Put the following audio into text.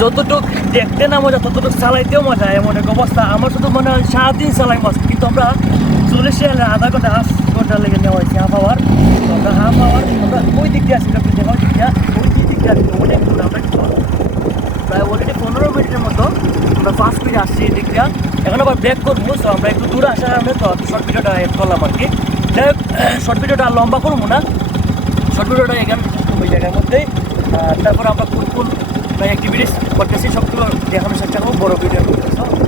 যতটুক দেখতে না মজা, ততটুক চালাইতেও মজা, এমন এক অবস্থা। আমার শুধু মনে হয় সারাদিন চালাই মাছ কিন্তু আমরা চল্লিশ আধা ঘণ্টা হাফ ঘণ্টা লেগে নেওয়া হয়েছে, হাফ আওয়ার। আমরা হাফ আওয়ার, আমরা ওই দিক দিয়ে আসি আপনি দেখা দিক দিয়ে ওই দিক দিয়ে আসি, অনেক দূর, আমরা প্রায় অলরেডি পনেরো মিনিটের মতো আমরা ফার্স্ট মিনিট আসছি এই দিক দিয়ে। এখন আবার ব্যাক করব তো আমরা একটু দূরে আসার কারণে তো শর্ট ভিডিওটা এড করলাম আর কি। যাই হোক শর্ট ভিডিওটা লম্বা করব না। শর্ট ভিডিওটা এখানে ওই জায়গার মধ্যেই। তারপর আমরা কোন কোন অ্যাক্টিভিটিস করতেছি সবগুলো দেখানোর চেষ্টা করব বড় ভিডিও করতেছি